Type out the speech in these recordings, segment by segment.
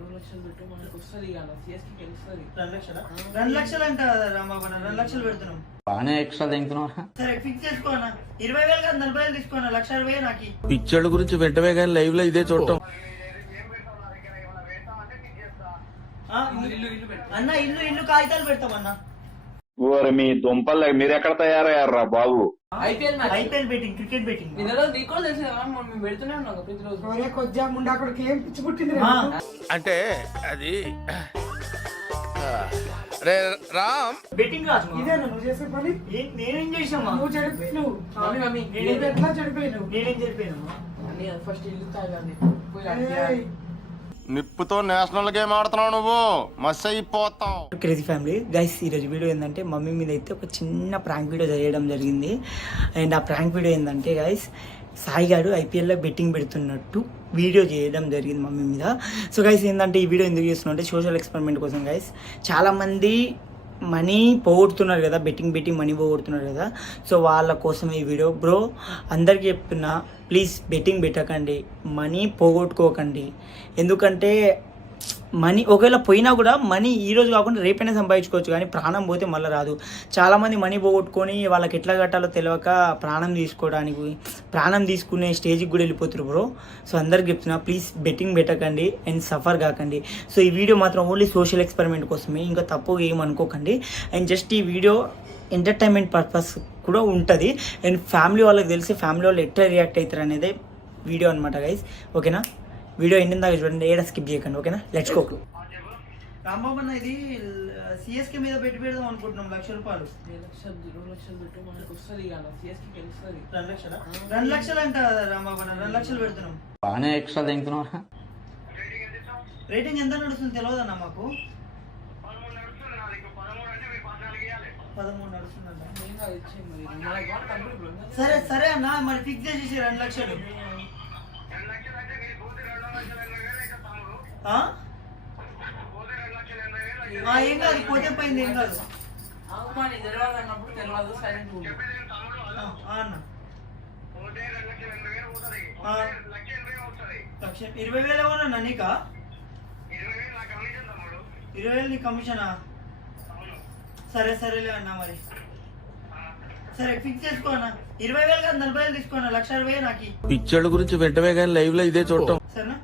రెండు లక్షలు రెండు లక్షలా? రెండు లక్షలు అంట రాంబాబు అన్న రెండు లక్షలు పెడుతున్నాం. బాగానే ఎక్స్ట్రా తింటున్నారా సరే ఫిక్స్ చేసుకోనా ఇరవై వేలు కాదు నలభై వేలు తీసుకోనా లక్ష అరవై నాకు. పిక్చర్ల గురించి వెంటనే కానీ లైవ్లో ఇదే చూడటం. ఆ, ఇల్లు ఇల్లు పెట్టు అన్న ఇల్లు ఇల్లు కాగితాలు పెడతాం అన్న. ఓరి మీ దుంపలు మీరెక్కడ తయారయ్యారా బాబు? IPL match IPL betting cricket betting. నిన్న నీకు తెలుసు కదా మనం మేము పెడుతూనే ఉన్నాం కదా ప్రతిరోజు. ఒరే కొద్దిగా ముండా అక్కడికి ఏం పిచ్చి పుట్టింది? అంటే అది రే రామ్. బెట్టింగ్ రాజు ఇదేనా నువ్వు చేసే పని? నేనేం చేసామా నువ్వు చెడిపోయినావు. మమ్మీ మమ్మీ నువ్వు ఎట్లా చెడిపోయినావు? నేనేం జరిపోయినా అన్ని ఫస్ట్ ఇల్లు తాగాలి. పోయి ఏయ్, అడిగి నిప్పుతో నేషనల్ గేమ్ ఆడుతున్నావు నువ్వు. మస్ అయిపోతావు. క్రేజీ ఫ్యామిలీ గైస్ ఈరోజు వీడియో ఏంటంటే మమ్మీ మీద అయితే ఒక చిన్న ప్రాంక్ వీడియో చేయడం జరిగింది. అండ్ ఆ ప్రాంక్ వీడియో ఏంటంటే గైస్ సాయి గారు ఐపీఎల్లో బెట్టింగ్ పెడుతున్నట్టు వీడియో చేయడం జరిగింది మమ్మీ మీద. సో గైస్ ఏంటంటే ఈ వీడియో ఎందుకు చేస్తున్నా అంటే సోషల్ ఎక్స్పెరిమెంట్ కోసం గైస్ చాలామంది మనీ పోగొడుతున్నారు కదా బెట్టింగ్ బెట్టింగ్ మనీ పోగొడుతున్నారు కదా. సో వాళ్ళ కోసం ఈ వీడియో బ్రో అందరికీ చెప్తున్నా ప్లీజ్ బెట్టింగ్ పెట్టకండి మనీ పోగొట్టుకోకండి. ఎందుకంటే మనీ ఒకవేళ పోయినా కూడా మనీ ఈ రోజు కాకుండా రేపైనా సంపాదించుకోవచ్చు కానీ ప్రాణం పోతే మళ్ళీ రాదు. చాలామంది మనీ పోగొట్టుకొని వాళ్ళకి ఎట్లా కట్టాలో తెలియక ప్రాణం తీసుకోవడానికి ప్రాణం తీసుకునే స్టేజ్కి కూడా వెళ్ళిపోతురు బ్రో. సో అందరికి చెప్తున్నా ప్లీజ్ బెట్టింగ్ పెట్టకండి అండ్ సఫర్ కాకండి. సో ఈ వీడియో మాత్రం ఓన్లీ సోషల్ ఎక్స్పెరిమెంట్ కోసమే ఇంకా తప్పు ఏమనుకోకండి అండ్ జస్ట్ ఈ వీడియో ఎంటర్టైన్మెంట్ పర్పస్ కూడా ఉంటుంది. అండ్ ఫ్యామిలీ వాళ్ళకి తెలిసి ఫ్యామిలీ వాళ్ళు ఎట్లా రియాక్ట్ అవుతారు అనేది వీడియో అనమాట గైస్ ఓకేనా? వీడియో ఎండిన దాకా చూడండి. ఏడా స్కిప్ చేయకండి ఓకేనా లెట్స్ గో రాంబాబు అన్న ఇది సిఎస్కే మీద పెట్టి పెడదాం అనుకుంటున్నాం లక్ష రూపాయలు. రెండు లక్షలు రెండు లక్షలు? అంట రాంబాబు అన్న రెండు లక్షలు పెడుతున్నాం. బాగానే ఎక్స్ట్రా తింటున్నారా రేటింగ్ ఎంత నడుస్తుంది తెలియదన్న మాకు? పదమూడు నడుస్తుందంట. సరే సరే అన్న మరి ఫిక్స్ చేసేసి రెండు లక్షలు. ఏం కాదు పోతే పోయింది ఏం కాదు. తెలియదు అన్నప్పుడు తెలియదు సైలెంట్. లక్ష ఇరవై వేలు ఎవరన్నా నీకా? ఇరవై వేలు నీ కమిషనా? సరే సరేలే అన్న మరి. సరే ఫిక్స్ చేసుకో అన్న. ఇరవై వేలు కాదు నలభై వేలు తీసుకో అన్న. లక్ష అరవై నాకు? పిక్చర్ల గురించి వెంటనే కానీ లైవ్లో ఇదే చూడటం. సరేనా?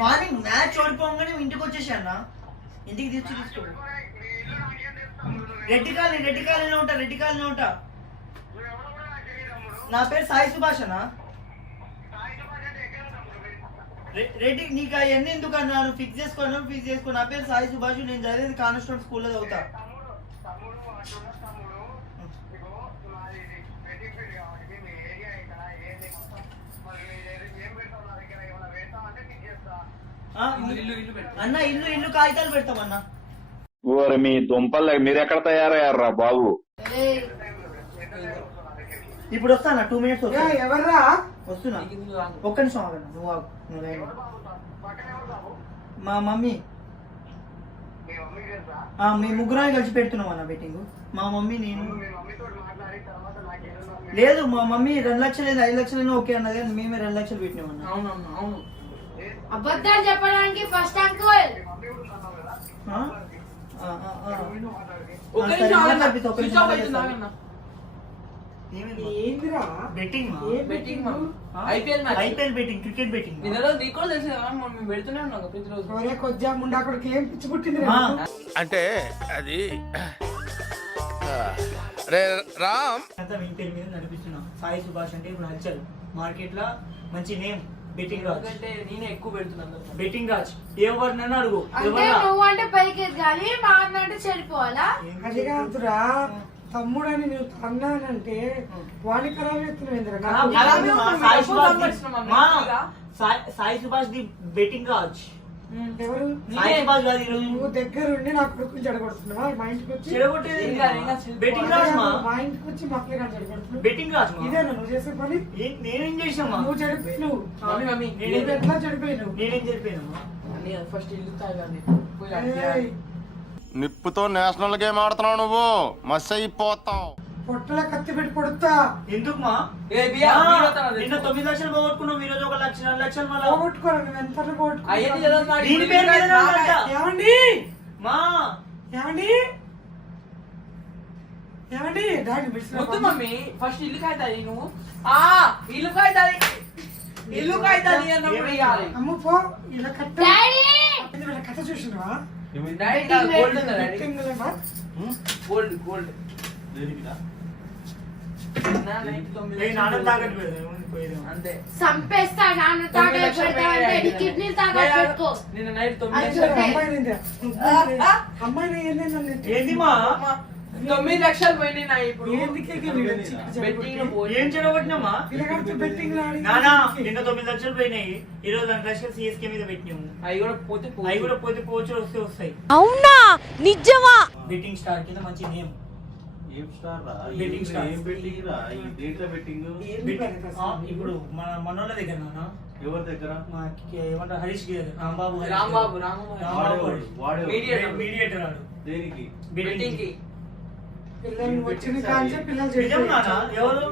మార్నింగ్ మ్యాచ్ ఓడిపోగానే ఇంటికి వచ్చేసా అన్న ఇంటికి తెచ్చి తీసుకో రెడ్డి కాలనీ రెడ్డి కాలనీలో ఉంటా రెడ్డి కాలనీలో ఉంటా. నా పేరు సాయి సుభాష్ రె- రెడ్డి నీకు అవన్నీ ఎందుకు అన్నాను ఫిక్స్ చేసుకోను ఫిక్స్ చేసుకో. నా పేరు సాయి సుభాష్ నేను చదివేది కాన్స్టోన్ స్కూల్లో చదువుతా ఆ, ఇల్లు ఇల్లు ఇల్లు పెట్టు అన్న ఇల్లు ఇల్లు కాగితాలు పెడతాం అన్న. ఓరి మీ దుంపలు మీరెక్కడ తయారయ్యారా బాబు? ఇప్పుడు వస్తానా టూ మినిట్స్ ఎవర్రా? వస్తున్నా. ఒక్క నిమిషం ఆగండి నువ్వు ఆగు నువ్వు. మా మమ్మీ. ఆ, మేము ముగ్గురం కలిసి పెడుతున్నాం అన్న బెట్టింగ్ మా మమ్మీ నేను. లేదు మా మమ్మీ రెండు లక్షలు లేదు ఐదు లక్షలు ఓకే అన్నది మేమే రెండు లక్షలు పెట్టినాం అన్న. అవునవును అవును. అబద్ధాలు చెప్పడానికి first uncle betting. IPL cricket betting పెడుతూనే ఉన్నాం ప్రతిరోజు. అక్కడికి ఏం పిచ్చి పుట్టింది? అంటే అది రే రామ్. పేరు మీద నడిపిస్తున్నాం. సాయి సుభాష్ అంటే ఇప్పుడు హల్చల్. మార్కెట్లో మంచి నేమ్. బెట్టింగ్ రాజ్ ఎందుకంటే నేనే ఎక్కువ పెడుతున్నాను బెట్టింగ్ రాజ్ ఎవరినైనా అడుగు. అంటే ఎవరా నువ్వు అంటే పైకి ఎదగాలి మా అన్న అంటే చెడిపోవాలా? అది కాదురా తమ్ముడని నువ్వు అన్నానంటే వాణి ఖరాబ్. సాయి- సాయి సుభాష్ ది బెట్టింగ్ రాజ్ ఎవరు నువ్వు దగ్గరుండి నా కొడుకుని చెడగొడుతున్నావా? మా ఇంటికి వచ్చి బెట్టింగ్ రాజ్ మా. ఇంటికి వచ్చి మా పిల్లగాని చెడగొడుతున్నావు. బెట్టింగ్ రాజ్ మా. ఇదేనా నువ్వు చేసే పని? ఏ- నేనేం చేసామా నువ్వు మమ్మీ నువ్వు ఎట్లా నేనేం జరిపోయినా అన్ని ఫస్ట్ ఇల్లు తాగాలి నిప్పుతో నేషనల్ గేమ్ ఆడుతున్నావు నువ్వు. మస్ అయిపోతావు పొట్టల కత్తి పెట్టి కొడుతా. ఎందుకు మా నిన్న తొమ్మిది లక్షలు పోగొట్టుకున్నాం ఈ రోజు ఒక లక్ష రెండు లక్షలు మళ్ళా. నువ్వు ఎంత. ఏమండి? మా. ఏమండి? ఏమండి? డాడీ వద్దు మమ్మీ ఫస్ట్ ఇల్లు కాయితాది నువ్వు ఆ ఇల్లు కాయితాది ఇల్లు కాయితాది అన్నప్పుడు ఇవ్వాలి అమ్మ పో. ఇలా కట్ట. కట్ట చూసినావా? గోల్డ్? Gold gold. తొమ్మిది నాన్న పెడతావంటే నీ కిడ్నీలు పెట్టుకో నిన్న నైట్ లక్షలు తొమ్మిది పోయినాయి నా ఇప్పుడు. ఏం నిన్న తొమ్మిది లక్షలు పోయినాయి. ఈ రోజు రెండు లక్షలు సిఎస్కే మీద పెట్టినాము. అవి కూడా పోతే పోతే. అవి కూడా పోతే పోవచ్చు వస్తే వస్తాయి. అవునా? నిజమా? బెట్టింగ్ స్టార్ కింద మంచి నేమ్ ఏం స్టార్ రా? ఏం- star. ఏం బెట్టింగ్ రా? ఈ డేట్ల బెట్టింగ్ అసలు? ఇప్పుడు మన మనోళ్ళ దగ్గర నాన్న ఎవరి దగ్గర? మా కి- ఏమంటారు? హరీష్కి దగ్గర. రాంబాబు హరీష్ రాంబాబు దగ్గర. రాంబాబు రాంబాబు వాడేవాడు, వాడేవాడు. Mediator. మీడియేటర్ వాడు దేనికి? బెట్టింగ్కి. పిల్లలు వచ్చిన కాంచే పిల్లలు నిజం నాన్న? ఎవరు?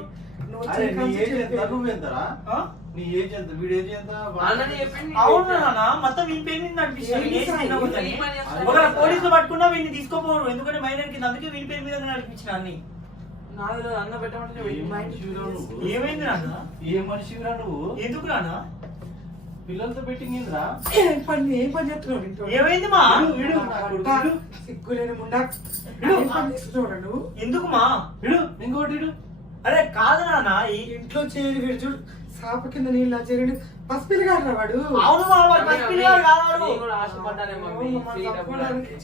నువ్వు అరే వచ్చిన నీ కాంచే ఏజ్ ఎంత? చెడిపోయావు. నువ్వెంతరా? ఆ? నీ ఏజ్ ఎంత వీడి ఏజ్ ఎంత అన్నని చెప్పింది. అవును నాన్న మొత్తం వీని పేరు మీద. ఒకవేళ పోలీసులు పట్టుకున్నా వీడిని తీసుకోపోరు. ఎందుకంటే మైనర్ కింద అందుకే వీని పేరు మీద నడిపించిన అన్ని. అన్న పెట్టమంటే ఏమైంది నాన్న? ఏ మనిషివిరా నువ్వు? ఎందుకు నాన్న? పిల్లలతో బెట్టింగ్ ఏందిరా? ఏం పని ఏం పని చేస్తున్నావు ఇంట్లో? ఏమైంది మా? విడు. సిగ్గులేని ముండా? ఎందుకు మా? ఇంకోటి అరే కాదు నాన్న ఈ- ఇంట్లో చేరి వీడు చూడు. సాప కింద నీళ్ళ చేరి పసిపిల్లి కాదు వాడు అవును వాడు కాదు కూడా మమ్మల్ని సీట్ చంపడానికి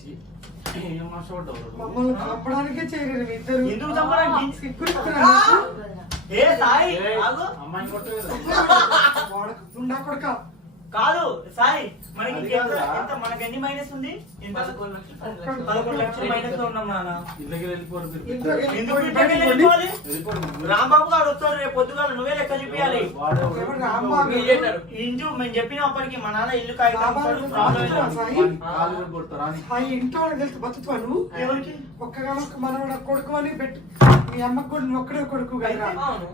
అప్పుడు ఏం మాట్లాడతావు రా నువ్వు? మమ్మల్ని చంపడానికే చేరి ఇద్దరు ఎందుకు చంపడానికి? సిగ్గులేదురా నీకు? ఏ సాయి ఏయ్, ఆగు. అమ్మాయిని కొట్టలేదా? వాడకు గుండా కొడక కాదు సాయి మనకి ఎంత మనకి ఎన్ని మైనస్ ఉంది? ఎంత పదకొండు లక్షలు. మైనస్లో ఉన్నాం నాన్న. రాంబాబు గారు వస్తాడు రేపు పొద్దుగాల నువ్వే లెక్క చూపించాలి. ఇంటూ మేము చెప్పినప్పటికి మా నాన్న ఇల్లు నువ్వు ఎవరికి? ఒక్కగా ఒక్క మనవడ కొడుకు అని పెట్టు. మీ అమ్మకు కూడా నువ్వు ఒక్కడే కొడుకు.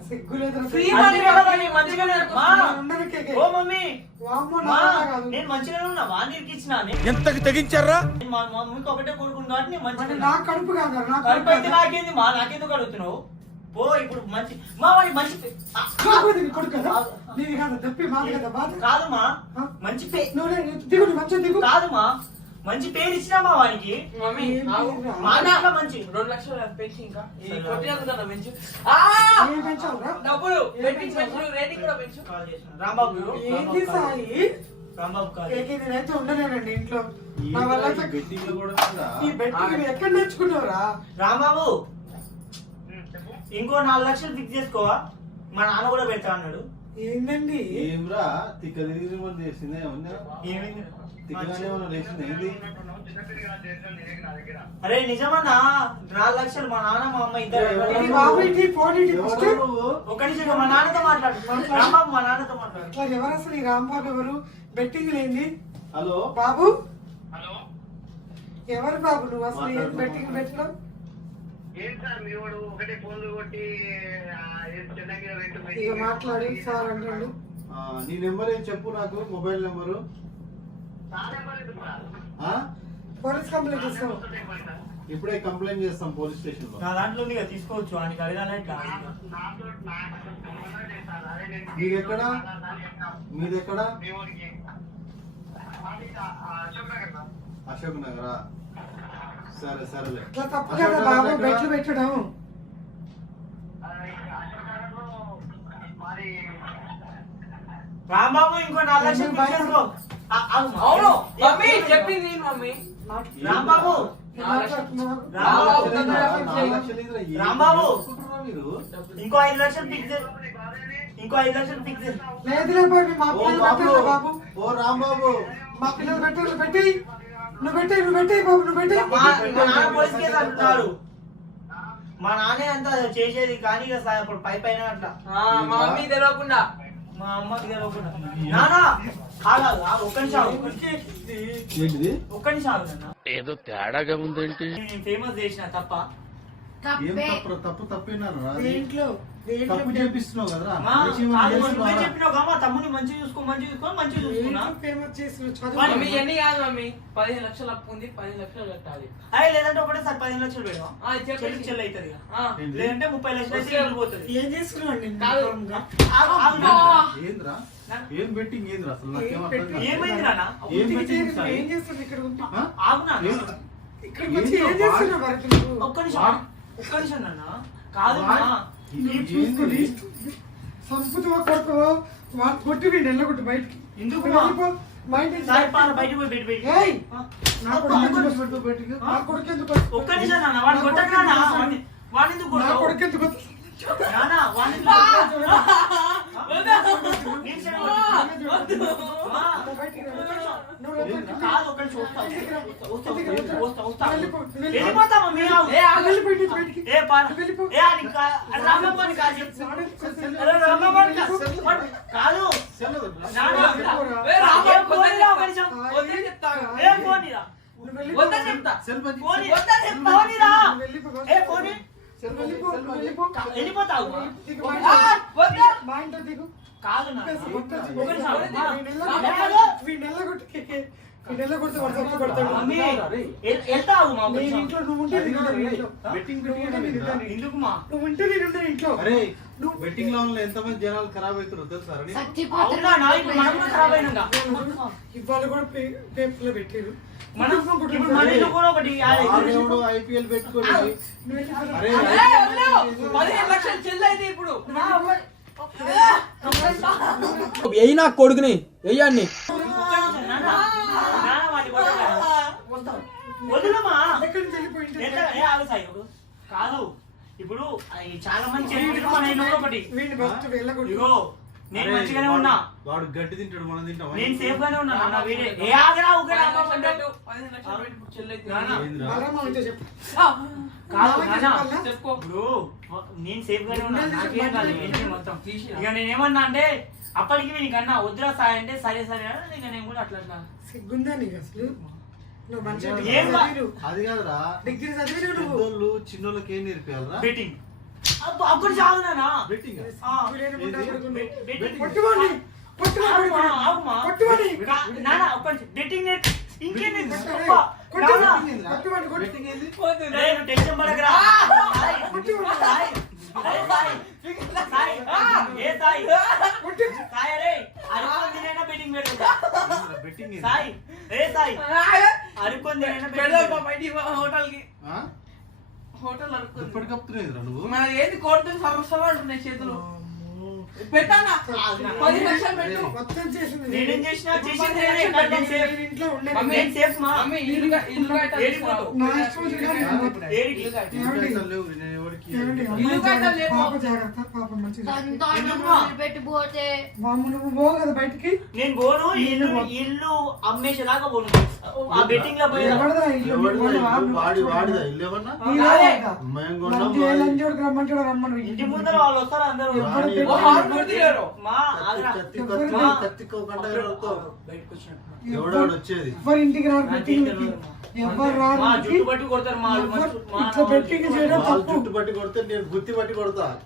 సిగ్గులేదు నేను మంచిగానే ఉన్నా వానికి ఇచ్చిన ఎంతకి తెగించారా? మా మమ్మీకి ఒకటే కొడుకుని కాబట్టి నేను మంచిగా నా కడుపు కాదు నా కడుపు అయితే నాకేంది? మా నాకెందుకు అడుగుతున్నావు? పో ఇప్పుడు మంచి మా వాడి మంచి కదా? మా? మంచి దిగు మంచిగా దిగు. కాదు మా. మంచి పేరు ఇచ్చినా మా వానికి. మంచి. రెండు లక్షలు పెంచి ఇంకా. పెంచు. డబ్బులు? పెంచు రేటింగ్ కూడా పెంచు. రాంబాబు సాయి? నేనైతే ఉండలేనండి ఇంట్లో. నా వల్ల ఈ బెట్టింగ్ ఎక్కడ నేర్చుకున్నావురా? రాంబాబు. ఇంకో నాలుగు లక్షలు ఫిక్స్ చేసుకోవా? మా నాన్న కూడా పెడతా అన్నాడు. ఏందండి? ఏంరా తిక్క తిరిగి చేసిందే ఏమైంది? అరే నిజమన్నా? నాలుగు లక్షలు మా నాన్న మా అమ్మ ఇద్దరు ఒక్క నిమిషం మా నాన్నతో మాట్లాడు. రాంబాబు మా నాన్నతో మాట్లాడు. ఎవరు అసలు ఈ రాంబాబు ఎవరు? బెట్టింగ్ లేంది హలో? బాబు? ఎవరు బాబు నువ్వు అసలు ఏం బెట్టింగ్ మీటింగ్ మాట్లాడి సార్ అంటాడు ఆ, నీ నెంబర్ ఏం చెప్పు నాకు మొబైల్ నెంబరు నా నెంబర్ ఎందుకు సార్? ఆ? Police complaint sir. ఇప్పుడే కంప్లైంట్ చేస్తాం పోలీస్ స్టేషన్లో నా దాంట్లో ఉంది తీసుకోవచ్చు. వానికి అడగాలి నాతో నాకు సంబంధం లేదు సార్. అదే నేను మీది ఎక్కడ? మీది అశోక్ నగర్ సార్. సరే సరేలే. ఇట్లా తప్పు అశోక్ కదా నగర్ బాబు ఎక్కడ? బెట్లు పెట్టడం. రాంబాబు ఇంకో నాలుగు లక్షలు అవును. మమ్మీ చెప్పింది మమ్మీ? రాంబాబు. రాంబాబు. ఇంకో ఐదు లక్షలు ఫిక్స్. ఇంకో ఐదు లక్షలు ఫిక్స్. లేదులే బాబు మా ఓ పిల్లలు బాబు. పెట్టాలి బాబు. ఓ రాంబాబు. మా పిల్లలు పెట్టాలి పెట్టి నువ్వు పెట్టి నువ్వు పెట్టి బాబు నువ్వు పెట్టి మా నాన్న పోలీస్ కేసు అంటున్నాడు మా నాన్నే అంత చేసేది కానీ ఇక పై పైన అట్లా. ఆ, మా మమ్మీ తెలియకుండా మా అమ్మకి తెలియకుండా నానా ఆగు, ఒక్క నిమిషం. ఏంటిది? ఒక్క నిమిషం ఏదో తేడాగా ఉందేంటి? నేను ఫేమస్ చేసిన తప్ప తప్పే. తప్పు? తప్పు తప్పినారు? దేంట్లో? తప్పు చేపిస్తున్నావు కదరా? చెప్పినావు కదా, మా తమ్ముని మంచిగా చూసుకో మంచిగా చూసుకో మంచిగా చూసుకున్నా. ఫేమస్ చేసిన చదువు? మమ్మీ ఎన్ని కాదు మమ్మీ? పదిహేను లక్షలు అప్పు ఉంది పది లక్షలు కట్టాలి. అయ్యి లేదంటే ఒకటేసారి పదిహేను లక్షలు పెడదాం. చెల్లి అవుతుంది? లేదంటే ముప్పై లక్షలు పోతుంది ఏం. ఏంద్రా? ఏం బెట్టింగ్ ఏంద్రా అసలు? నాకేం అర్థం కాదు. ఏమైంది నాన్న ఏం బెట్టింగ్? ఏం చేస్తుంది ఇక్కడ ఉండి? ఆ? ఆగు నాన్న ఏం- చేస్తున్నావు? ఒక్క నిమిషం. నిమిషం నాన్న కాదు వా- నాన్న. నీ ఏంది? చూసుకొని సంపుతువా కొడుకువా వాడు కొట్టి వీడు వెళ్ళగొట్టు బయటికి ఎందుకు. మా ఇంటి బయటకు పోయి బయట బయట ఏయ్! నా కొడుకు బయటికి? నా కొడుకు ఎందుకు? ఒక్క నిమిషం నాన్న వాడిని కొట్టకు నాన్న వాడిని ఎందుకు నా? కొడుకు ఎందుకు? నాన్న వాడిని ఎందుకు కొడతావు? నేను సరే కొట్టు. మా, నువ్వు బయటికి రా. నువ్వు లోపలికి రా. కాదు. వెళ్ళిపోతావు. మా ఇంట్లో దిగు. కాదు బెట్టింగ్లో ఎంతమంది జనాలు ఖరాబ్ అవుతారో తెలుసా ఇవాళ కూడా పెట్టారు. ఐపీఎల్ పెట్టుకోండి ఇప్పుడు. నా కొడుకుని వెయ్యండి వదులమా వెళ్ళిపోయింది? ఏ. కాదు. ఇప్పుడు చాలా ఒకటి. ఇగో నేను మంచిగానే ఉన్నా. వాడు గడ్డి తింటాడు మనం తింటాం. నేను సేఫ్ గానే ఉన్నా నాన్న ఏ ఆగరా ఊగరా అమ్మ కాదు నాన్న ఇప్పుడు నేను సేఫ్ గానే ఉన్నా. నాకేం కాదు. ఏంటి మొత్తం. ఇక నేనేమన్నా అంటే అప్పటికి వీనికి అన్నా వద్దురా సాయి అంటే సరే సరే ఇక నేను కూడా అట్లా అట్లా. సిగ్గుందా నీకు అసలు? అది కాదురా. డిగ్రీ నువ్వు. చిన్నోళ్ళకి ఏం నేర్పియాలరా? బెట్టింగ్ అప్పుడు చాలునా బెట్టింగ్. బెట్టింగ్ ఇంకేం నువ్వు టెన్షన్ పడకురా. సాయి, కొట్టుకోండి సాయి, రే, బెట్టింగ్. Betting Sai, betting. బయటికి హోటల్కి? హోటల్ అనుకుంది నువ్వు మన ఏది కోరుతుంది సమస్య ఉంటున్నాయి చేతులు పెట్టానా పది లక్షలు పెట్టు మొత్తం చేసింది నేనేం చేసినా చేసింది నేనే, ఇంట్లో ఉండే నేను సేఫ్ మా. ఇల్లు ఇల్లు కట్టాలి. ఏడికి? కదా బయటికి? నేను పోను ఇల్లు ఇల్లు అమ్మేసేదాకా పోను. ఆ బెట్టింగ్లో పోయి ఇంటి ముందర వాళ్ళు వస్తారు అందరూ. ఎవడోడు వచ్చేది? ఇంటికి తెలియదు. ఎవరు రారు మా ఇంటికి. జుట్టు పట్టి కొడతారు మా వాళ్ళు ఎవరు మనుషులు- మా ఇట్లా పెట్టింగ్ చేయడం వాళ్ళు తప్పు జుట్టు పట్టి కొడితే నేను గుత్తి పట్టి కొడతా